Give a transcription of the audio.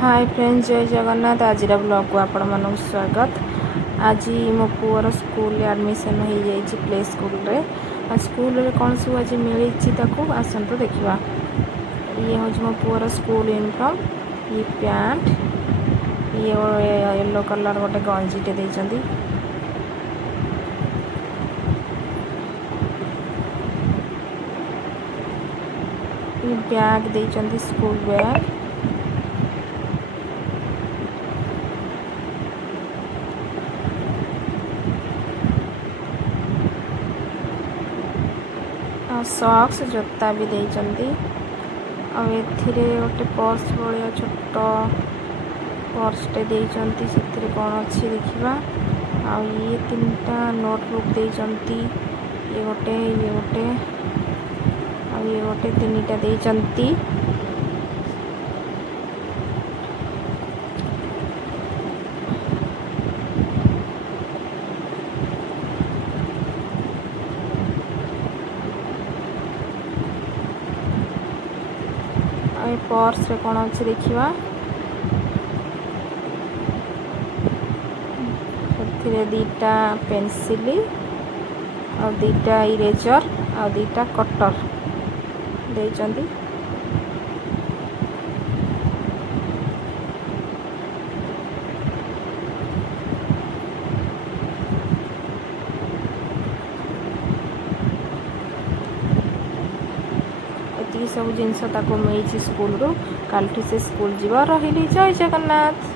Hi friends, जय जगन्नाथ। आज blog को आपण मानक स्वागत। आज मो पुअर स्कूल एडमिशन हो जाइए प्ले स्कूल रे। आ स्कूल रे कौन सब आज मिली ताकू आसतु देखा। ये हूँ मो पुअर स्कूल यूनिफॉर्म। ये पैंट, ये येलो कलर गोटे गंजीटे देइचंदी। ये बैग देइचंदी, स्कूल बैग। सॉक्स जोता भी देइचंदी। एथिरे गोटे पर्स भाया छोट पर्सटे देइचंती। सेथिरे कौन अच्छी देखा। ये तीनटा नोटबुक देइचंती। ये गोटे ये गोटे तीनटा देइचंती। पर्स रे कौन अच्छी देखा। दीटा पेनसिल और दीटा इरेजर और दीटा कटर देइचंदी। सब जिनस मिली स्कूल रू। कालठू से स्कूल जीवा। रही जय जगन्नाथ।